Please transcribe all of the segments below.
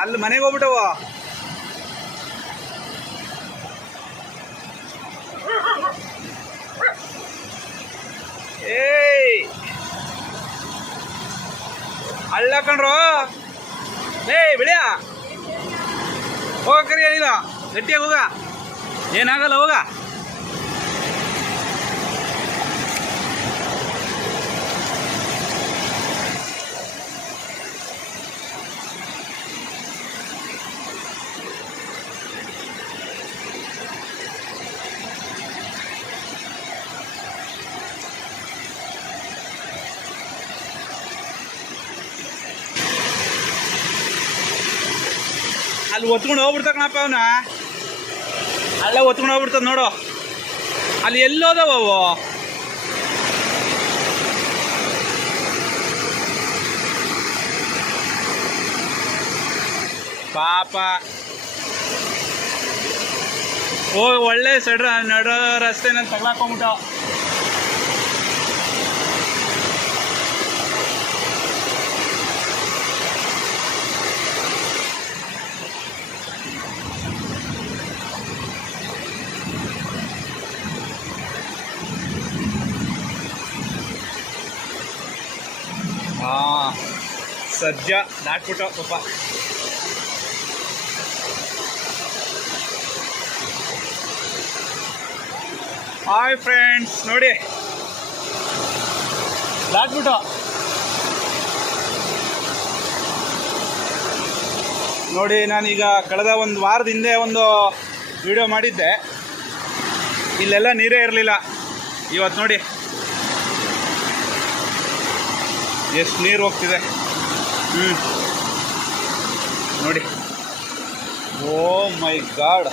ಅಲ್ಲಿ ಮನೆಗೆ ಹೋಗ್ಬಿಟ್ಟವ ಏಯ್. ಅಲ್ಲ ಕಣ್ರು. ಏಯ್ ಬಿಳಿಯ ಹೋಗ್ರಿ ಏನಿಲ್ಲ ಗಟ್ಟಿಯಾಗಿ ಹೋಗ. ಏನಾಗಲ್ಲ ಹೋಗ. ಅಲ್ಲಿ ಒತ್ಕೊಂಡು ಹೋಗ್ಬಿಡ್ತ ಕಣಪ್ಪ ಅವನ. ಅಲ್ಲೇ ಒತ್ಕೊಂಡು ಹೋಗ್ಬಿಡ್ತದ ನೋಡು. ಅಲ್ಲಿ ಎಲ್ಲೋದವ ಅವು? ಪಾಪ. ಓ, ಒಳ್ಳೆ ಸಡ್ರ ನಡೋ ರಸ್ತೆ ನಾನು ತಗ್ಲಾಕೊಂಬಿಟ್ಟ ಹಾ ಸದ್ಯ ನಾಟ್ಬಿಟ್ಟು ಪಾಪ ಹಾಯ್ ಫ್ರೆಂಡ್ಸ್, ನೋಡಿ. ದಾಟ್ಬಿಟ್ಟು ನೋಡಿ, ನಾನೀಗ ಕಳೆದ ಒಂದು ವಾರದ ಹಿಂದೆ ಒಂದು ವಿಡಿಯೋ ಮಾಡಿದ್ದೆ. ಇಲ್ಲೆಲ್ಲ ನೀರೇ ಇರಲಿಲ್ಲ. ಇವತ್ತು ನೋಡಿ. ಎಷ್ಟು ನೀರು ಹೋಗ್ತಿದೆ? ಹ್ಞೂ ನೋಡಿ. ಓ ಮೈ ಗಾಡ್.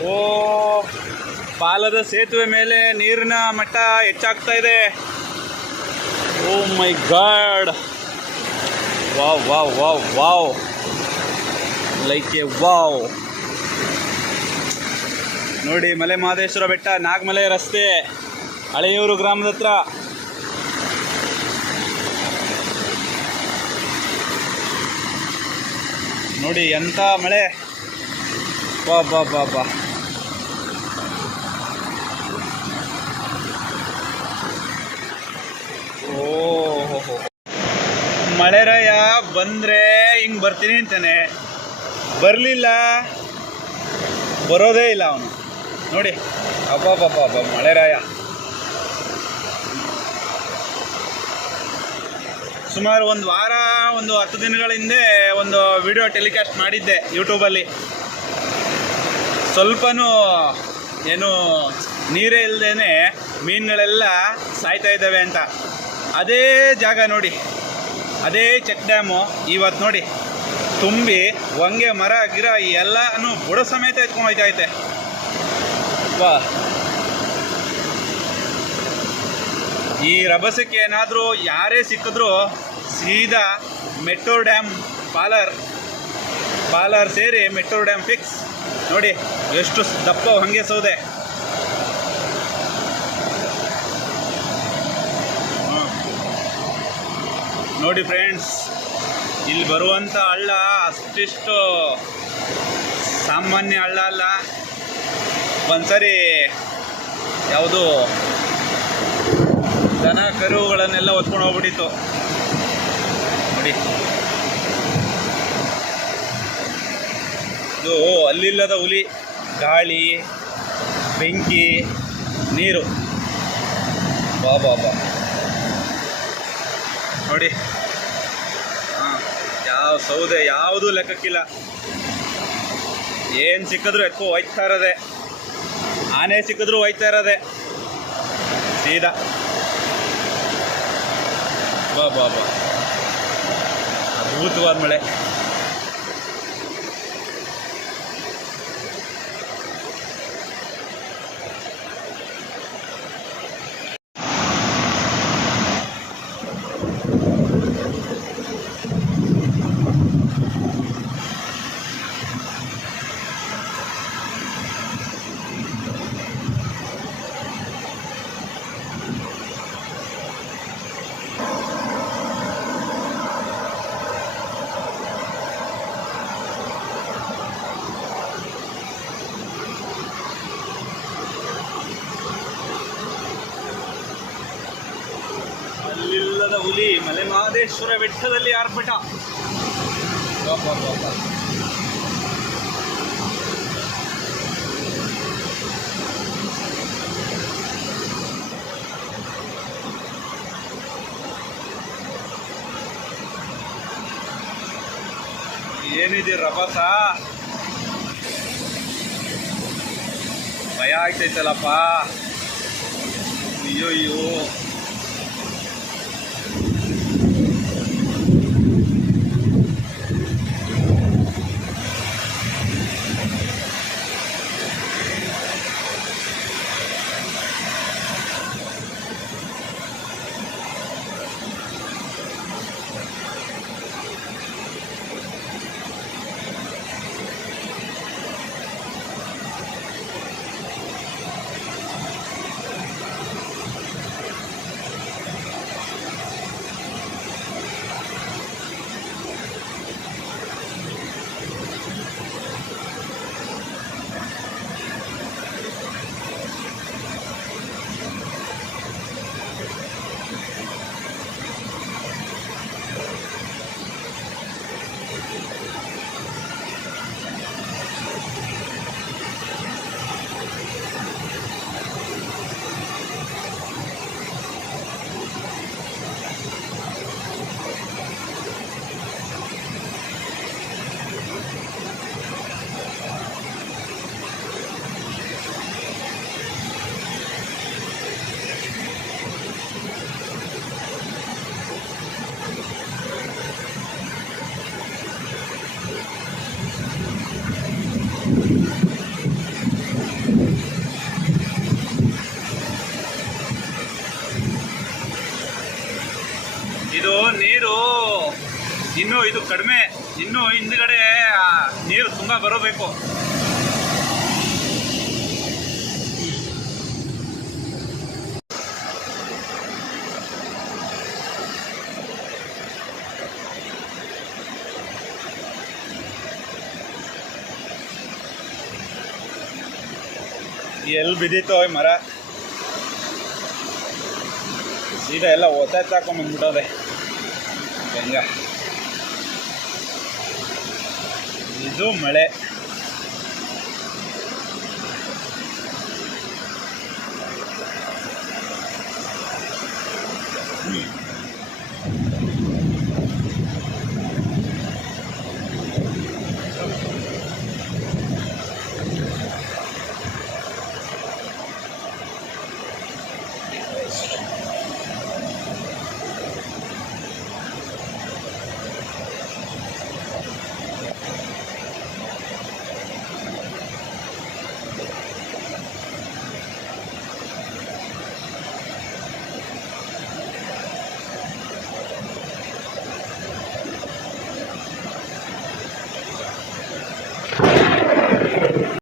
ಓ, ಪಾಲದ ಸೇತುವೆ ಮೇಲೆ ನೀರಿನ ಮಟ್ಟ ಹೆಚ್ಚಾಗ್ತಾ ಇದೆ. ಓ my god. Wow wow wow wow. Like a wow. ನೋಡಿ ಮಲೆ ಮಹದೇಶ್ವರ ಬೆಟ್ಟ, ನಾಗಮಲೆ ರಸ್ತೆ, ಹಳೆಯೂರು ಗ್ರಾಮದ ಹತ್ರ. ನೋಡಿ, ಎಂಥ ಮಳೆ. ಬಾ ಬಾ ಬಾ ಬಾ. ಮಳೆರಾಯ ಬಂದರೆ ಹಿಂಗೆ ಬರ್ತೀನಿ ಅಂತಾನೆ. ಬರಲಿಲ್ಲ. ಬರೋದೇ ಇಲ್ಲ ಅವನು. ನೋಡಿ. ಅಬ್ಬಬ್ಬಬ್ಬ ಮಳೆರಾಯ ಸುಮಾರು ಒಂದು ವಾರ, ಒಂದು ಹತ್ತು ದಿನಗಳ ಹಿಂದೆ ಒಂದು ವಿಡಿಯೋ ಟೆಲಿಕಾಸ್ಟ್ ಮಾಡಿದ್ದೆ ಯೂಟ್ಯೂಬಲ್ಲಿ ಸ್ವಲ್ಪನೂ ಏನು ನೀರೇ ಇಲ್ಲದೇನೆ ಮೀನುಗಳೆಲ್ಲ ಸಾಯ್ತಾ ಇದ್ದಾವೆ ಅಂತ. ಅದೇ ಜಾಗ ನೋಡಿ. ಅದೇ ಚೆಕ್ ಡ್ಯಾಮು. ಇವತ್ತು ನೋಡಿ, ತುಂಬಿ ಹೊಂಗೆ ಮರ ಗಿರ ಎಲ್ಲನೂ ಬುಡ ಸಮೇತ ಎತ್ಕೊಂಡು ಹೋಯ್ತಾ ವಾ. ಈ ರಭಸಕ್ಕೆ ಏನಾದರೂ ಯಾರೇ ಸಿಕ್ಕಿದ್ರು ಸೀದಾ ಮೆಟ್ರೋ ಡ್ಯಾಮ್ ಪಾಲರ್ ಪಾಲರ್ ಸೇರಿ ಮೆಟ್ರೋ ಡ್ಯಾಮ್ ಫಿಕ್ಸ್. ನೋಡಿ, ಎಷ್ಟು ದಪ್ಪ ಹೊಂಗೆ ಸೌದೆ ನೋಡಿ ಫ್ರೆಂಡ್ಸ್ ಇಲ್ಲಿ ಬರುವಂಥ ಹಳ್ಳ ಅಷ್ಟಿಷ್ಟು ಸಾಮಾನ್ಯ ಹಳ್ಳ ಅಲ್ಲ. ಒಂದ್ಸರಿ ಯಾವುದು ದನ ಕರುಗಳನ್ನೆಲ್ಲ ಹೊತ್ಕೊಂಡು ಹೋಗ್ಬಿಟ್ಟಿತ್ತು. ನೋಡಿ. ಇದು ಅಲ್ಲಿಲ್ಲದ ಹುಲಿ, ಗಾಳಿ, ಬೆಂಕಿ, ನೀರು. ಬಾ ಬಾ ಬಾ. ನೋಡಿ. ಯಾವ ಸೌದೆ ಯಾವುದೂ ಲೆಕ್ಕಕ್ಕಿಲ್ಲ. ಏನು ಸಿಕ್ಕಿದ್ರು ಎಕ್ಕು ಒಯ್ತಾ ಇರೋದೆ. ಆನೆ ಸಿಕ್ಕಿದ್ರು ಒಯ್ತಾ ಇರೋದೆ. ಸೀದಾ. ಬಾ ಬಾ ಬಾ. ಅದ್ಭುತವಾದ ಮಳೆ. ಅಲ್ಲಿಲ್ಲದ ಹುಲಿ ಮಲೆಮಹದೇಶ್ವರ ಬೆಟ್ಟದಲ್ಲಿ ಆರ್ಭಟ. ಏನಿದೆ ರಭಸ? ಭಯ ಆಗ್ತೈತಲ್ಲಪ್ಪ. ಅಯ್ಯೋ ಅಯ್ಯೋ ಇದು ನೀರು ಇನ್ನು ಇದು ಕಡಿಮೆ, ಇನ್ನು ಹಿಂದ್ಗಡೆ ನೀರು ತುಂಬಾ ಬರಬೇಕು. ಎಲ್ಲಿ ಬಿದ್ದಿತ್ತು ಮರ? ಸೀದಾ ಎಲ್ಲ ಒತ್ತಾಕೊಂಡ್ಬಂದ್ಬಿಟ್ಟದೆ ಹೆಂಗ ಇದು ಮಳೆ.